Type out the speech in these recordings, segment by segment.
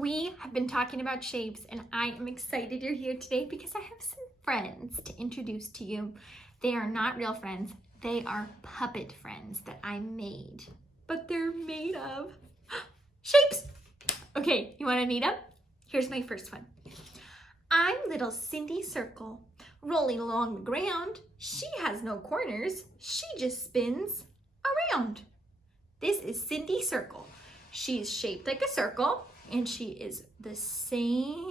We have been talking about shapes, and I am excited you're here today because I have some friends to introduce to you. They are not real friends. They are puppet friends that I made, but they're made of shapes. Okay, you want to meet them? Here's my first one. I'm little Cindy Circle, rolling along the ground. She has no corners. She just spins around. This is Cindy Circle. She's shaped like a circle, and she is the same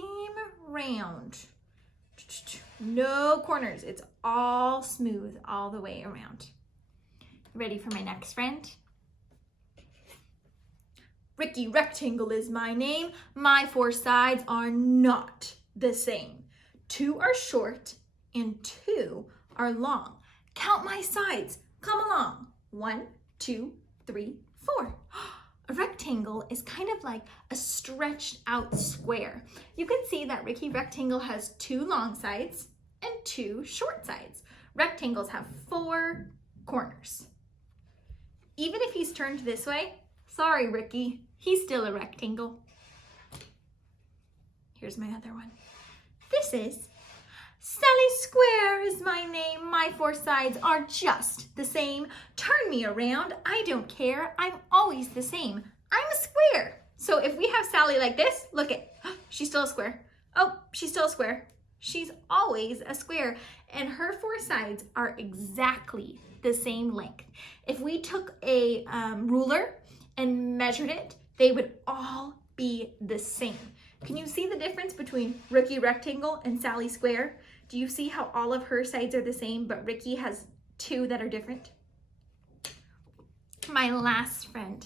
round. No corners. It's all smooth all the way around. Ready for my next friend? Ricky Rectangle is my name. My four sides are not the same. Two are short and two are long. Count my sides. Come along. 1, 2, 3, 4. A rectangle is kind of like a stretched out square. You can see that Ricky Rectangle has 2 long sides and 2 short sides. Rectangles have 4 corners. Even if he's turned this way, sorry Ricky, he's still a rectangle. Here's my other one. This is Sally Square is my name. My 4 sides are just the same. Turn me around, I don't care. I'm always the same. I'm a square. So if we have Sally like this, look at, she's still a square. Oh, she's still a square. She's always a square. And her 4 sides are exactly the same length. If we took a ruler and measured it, they would all be the same. Can you see the difference between Ricky Rectangle and Sally Square? Do you see how all of her sides are the same, but Ricky has 2 that are different? My last friend.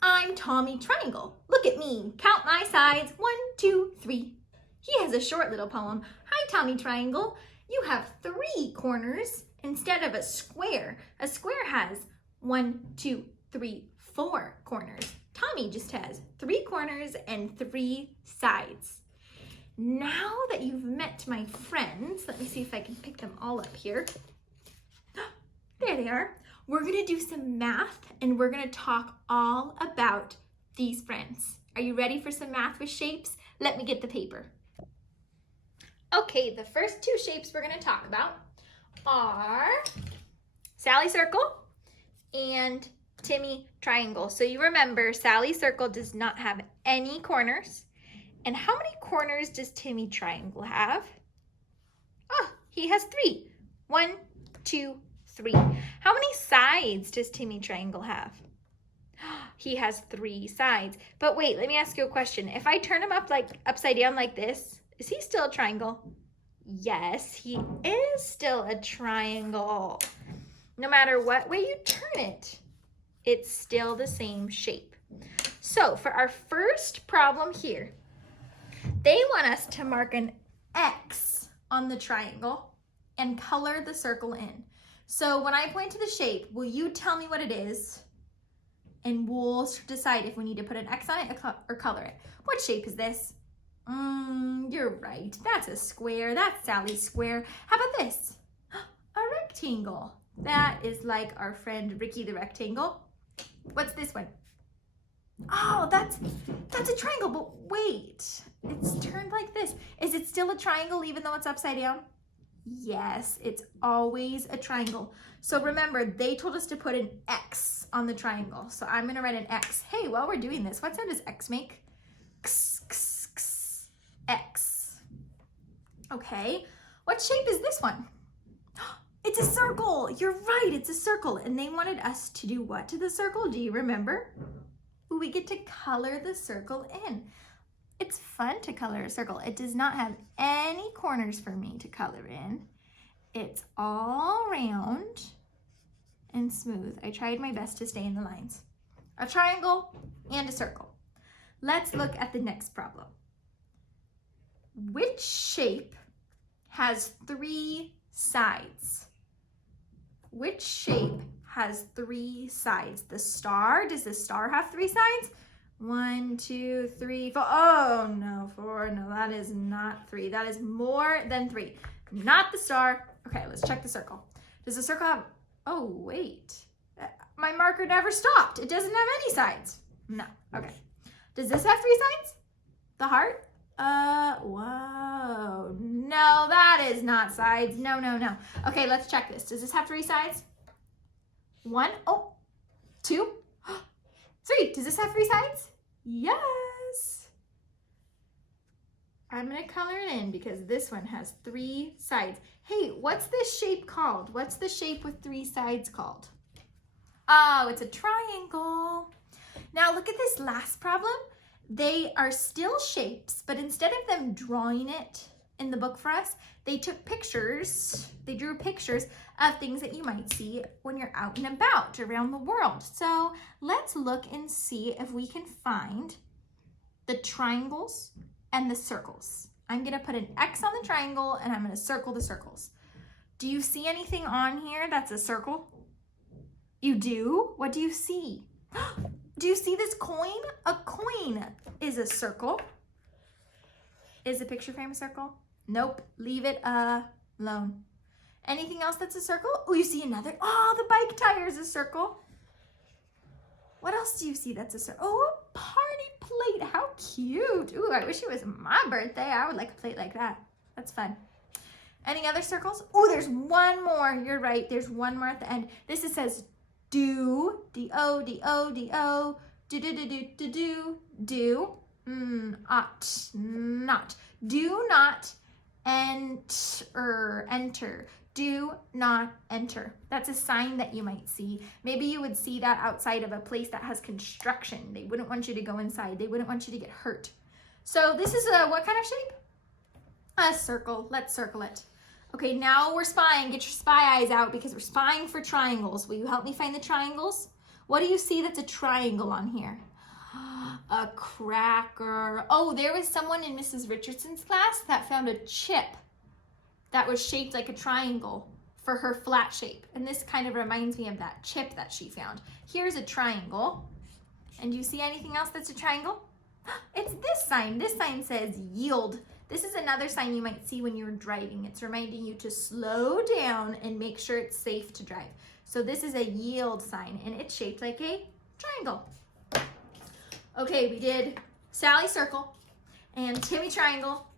I'm Tommy Triangle. Look at me. Count my sides. 1, 2, 3. He has a short little poem. Hi, Tommy Triangle. You have 3 corners instead of a square. A square has 1, 2, 3, 4 corners. Tommy just has 3 corners and 3 sides. Now that you've met my friends, let me see if I can pick them all up here. There they are. We're gonna do some math and we're gonna talk all about these friends. Are you ready for some math with shapes? Let me get the paper. Okay, the first 2 shapes we're gonna talk about are Sally Circle and Timmy Triangle. So you remember Sally Circle does not have any corners. And how many corners does Timmy Triangle have? Oh, he has 3. 1, 2, 3. How many sides does Timmy Triangle have? He has 3 sides. But wait, let me ask you a question. If I turn him upside down like this, is he still a triangle? Yes, he is still a triangle. No matter what way you turn it, it's still the same shape. So for our first problem here, they want us to mark an X on the triangle and color the circle in. So when I point to the shape, will you tell me what it is? And we'll decide if we need to put an X on it or color it. What shape is this? You're right. That's a square. That's Sally's square. How about this? A rectangle. That is like our friend Ricky the Rectangle. What's this one? Oh, that's a triangle, but wait, it's turned like this. Is it still a triangle even though it's upside down? Yes, it's always a triangle. So remember, they told us to put an X on the triangle. So I'm gonna write an X. Hey, while we're doing this, what sound does X make? X, x, x, X. Okay, what shape is this one? It's a circle. You're right, it's a circle. And they wanted us to do what to the circle? Do you remember? We get to color the circle in. It's fun to color a circle. It does not have any corners for me to color in. It's all round and smooth. I tried my best to stay in the lines. A triangle and a circle. Let's look at the next problem. Which shape has 3 sides? Which shape has 3 sides? The star, does the star have 3 sides? 1, 2, 3, 4. Oh no, 4, no, that is not 3. That is more than 3. Not the star. Okay, let's check the circle. Does the circle have, oh wait, my marker never stopped. It doesn't have any sides. No, okay. Does this have 3 sides? The heart? Whoa. No, that is not sides. No, no, no. Okay, let's check this. Does this have 3 sides? 1, oh, 2, 3. Does this have 3 sides? Yes. I'm gonna color it in because this one has 3 sides. Hey, what's this shape called? What's the shape with 3 sides called? Oh, it's a triangle. Now look at this last problem. They are still shapes, but instead of them drawing it in the book for us, they took pictures, they drew pictures of things that you might see when you're out and about around the world. So let's look and see if we can find the triangles and the circles. I'm gonna put an X on the triangle and I'm gonna circle the circles. Do you see anything on here that's a circle? You do? What do you see? Do you see this coin? A coin is a circle. Is the picture frame a circle? Nope, leave it alone. Anything else that's a circle? Oh, you see another? Oh, the bike tire is a circle. What else do you see that's a circle? Oh, a party plate. How cute. Ooh, I wish it was my birthday. I would like a plate like that. That's fun. Any other circles? Oh, there's one more. You're right. There's one more at the end. This it says do, D-O, D-O, D-O, do, ought, not. Do not enter. Do not enter. That's a sign that you might see. Maybe you would see that outside of a place that has construction. They wouldn't want you to go inside. They wouldn't want you to get hurt. So this is a what kind of shape? A circle. Let's circle it. Okay, now we're spying. Get your spy eyes out because we're spying for triangles. Will you help me find the triangles? What do you see that's a triangle on here? A cracker. Oh, there was someone in Mrs. Richardson's class that found a chip that was shaped like a triangle for her flat shape. And this kind of reminds me of that chip that she found. Here's a triangle. And do you see anything else that's a triangle? It's this sign. This sign says yield. This is another sign you might see when you're driving. It's reminding you to slow down and make sure it's safe to drive. So this is a yield sign and it's shaped like a triangle. Okay, we did Sally circle and Timmy triangle.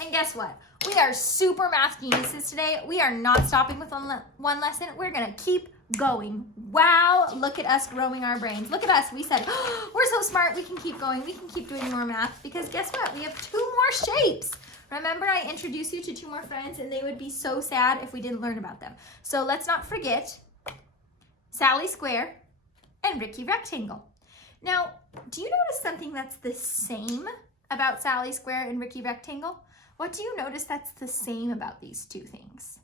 And guess what? We are super math geniuses today. We are not stopping with one lesson. We're gonna keep going. Wow, look at us growing our brains. Look at us. We said, oh, we're so smart. We can keep going. We can keep doing more math because guess what? We have 2 more shapes. Remember I introduced you to 2 more friends and they would be so sad if we didn't learn about them. So let's not forget Sally square and Ricky rectangle. Now, do you notice something that's the same about Sally square and Ricky rectangle? What do you notice that's the same about these 2 things?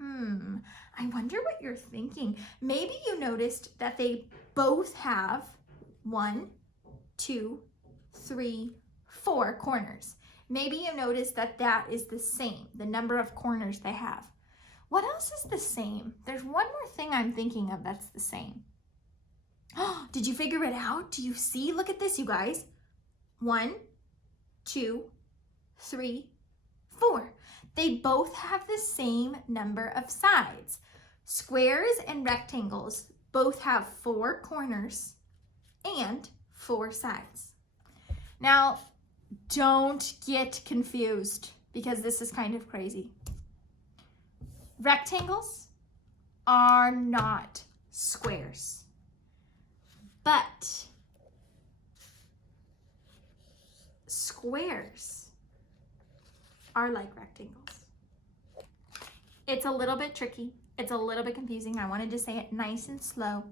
I wonder what you're thinking. Maybe you noticed that they both have 1, 2, 3, 4 corners. Maybe you noticed that that is the same, the number of corners they have. What else is the same? There's one more thing I'm thinking of that's the same. Oh, did you figure it out? Do you see? Look at this, you guys. 1, 2, 3, 4. They both have the same number of sides. Squares and rectangles both have 4 corners and 4 sides. Now, don't get confused because this is kind of crazy. Rectangles are not squares, but squares are like rectangles. It's a little bit tricky. It's a little bit confusing. I wanted to say it nice and slow.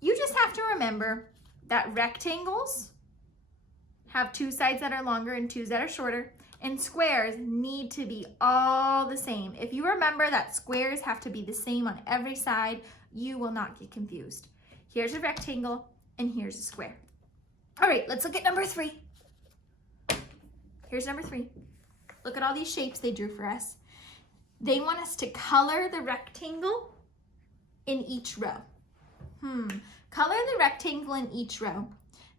You just have to remember that rectangles have 2 sides that are longer and 2 that are shorter, and squares need to be all the same. If you remember that squares have to be the same on every side, you will not get confused. Here's a rectangle and here's a square. All right, let's look at number 3. Here's number 3. Look at all these shapes they drew for us. They want us to color the rectangle in each row. Color the rectangle in each row,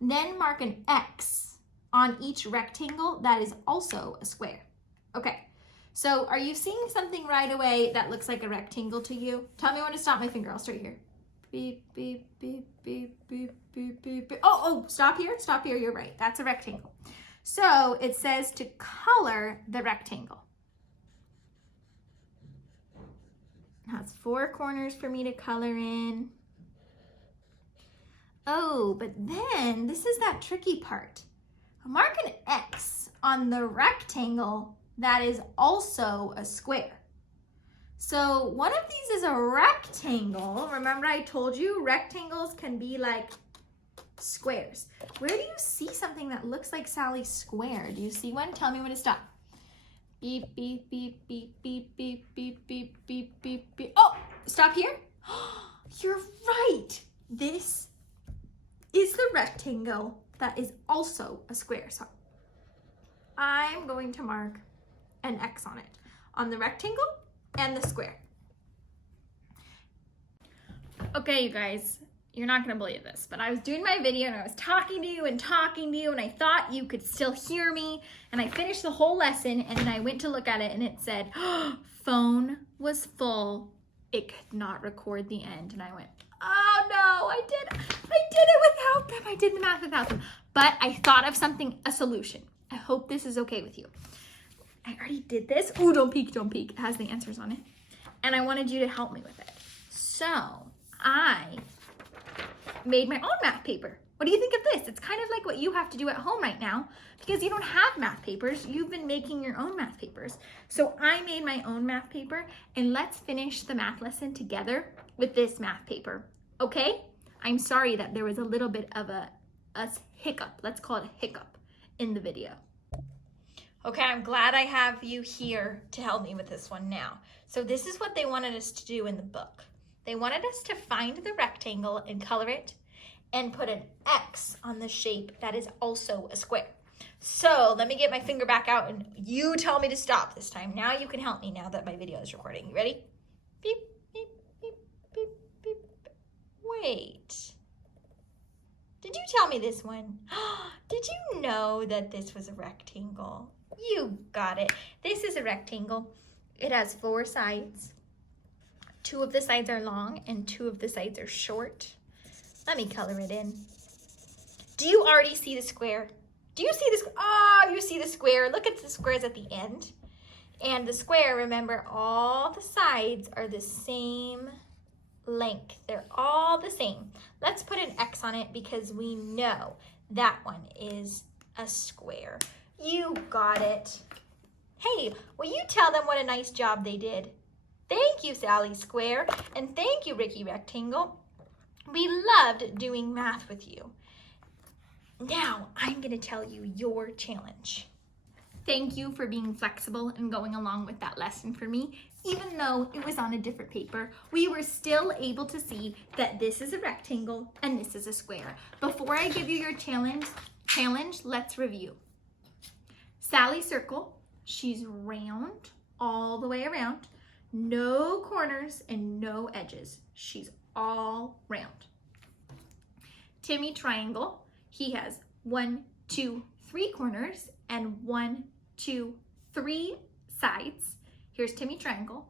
then mark an X on each rectangle that is also a square. Okay, so are you seeing something right away that looks like a rectangle to you? Tell me when to stop my finger. I'll start here. Beep, beep, beep, beep, beep, beep, beep, beep. Oh, stop here, you're right. That's a rectangle. So it says to color the rectangle. It has 4 corners for me to color in. Oh, but then this is that tricky part. Mark an X on the rectangle that is also a square. So one of these is a rectangle. Remember I told you rectangles can be like squares. Where do you see something that looks like Sally's square? Do you see one? Tell me when to stop. Beep, beep, beep, beep, beep, beep, beep, beep, beep, beep, beep. Oh, stop here. You're right. This is the rectangle that is also a square. So I'm going to mark an X on it, on the rectangle and the square. Okay, you guys, you're not gonna believe this, but I was doing my video and I was talking to you and I thought you could still hear me, and I finished the whole lesson and then I went to look at it and it said, phone was full, it could not record the end. And I went, oh no, I did it without them. I did the math without them. But I thought of something, a solution. I hope this is okay with you. I already did this. Ooh, don't peek, don't peek. It has the answers on it. And I wanted you to help me with it. So I made my own math paper. What do you think of this? It's kind of like what you have to do at home right now because you don't have math papers. You've been making your own math papers. So I made my own math paper, and let's finish the math lesson together with this math paper, okay? I'm sorry that there was a little bit of a hiccup. Let's call it a hiccup in the video. Okay, I'm glad I have you here to help me with this one now. So this is what they wanted us to do in the book. They wanted us to find the rectangle and color it and put an X on the shape that is also a square. So let me get my finger back out and you tell me to stop this time. Now you can help me now that my video is recording. You ready? Beep, beep, beep, beep, beep. Wait. Did you tell me this one? Did you know that this was a rectangle? You got it. This is a rectangle. It has 4 sides. 2 of the sides are long and 2 of the sides are short. Let me color it in. Do you already see the square? Do you see this? Oh, you see the square. Look at the squares at the end. And the square, remember, all the sides are the same length. They're all the same. Let's put an X on it because we know that one is a square. You got it. Hey, will you tell them what a nice job they did? Thank you, Sally Square, and thank you, Ricky Rectangle. We loved doing math with you. Now, I'm gonna tell you your challenge. Thank you for being flexible and going along with that lesson for me. Even though it was on a different paper, we were still able to see that this is a rectangle and this is a square. Before I give you your challenge, let's review. Sally's circle, she's round all the way around, no corners and no edges. She's all round. Timmy triangle, he has 1, 2, 3 corners and 1, 2, 3 sides. Here's Timmy triangle.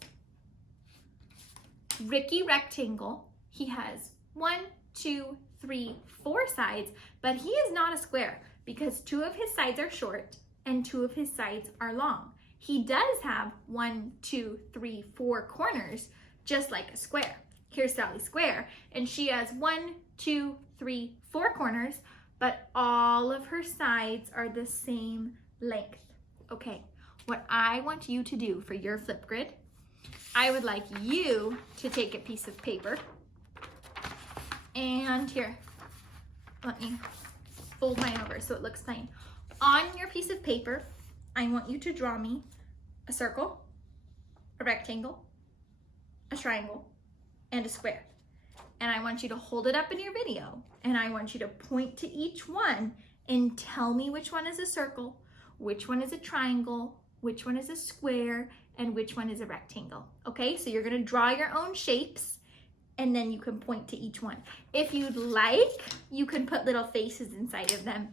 Ricky rectangle, he has 1, 2, 3, 4 sides, but he is not a square because 2 of his sides are short and 2 of his sides are long. He does have 1, 2, 3, 4 corners, just like a square. Here's Sally Square, and she has 1, 2, 3, 4 corners, but all of her sides are the same length. Okay, what I want you to do for your flip grid, I would like you to take a piece of paper, and here, let me fold mine over so it looks plain. On your piece of paper, I want you to draw me a circle, a rectangle, a triangle, and a square. And I want you to hold it up in your video, and I want you to point to each one and tell me which one is a circle, which one is a triangle, which one is a square, and which one is a rectangle. Okay, so you're gonna draw your own shapes, and then you can point to each one. If you'd like, you can put little faces inside of them,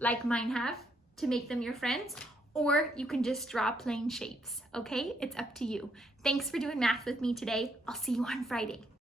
like mine have, to make them your friends, or you can just draw plain shapes, okay? It's up to you. Thanks for doing math with me today. I'll see you on Friday.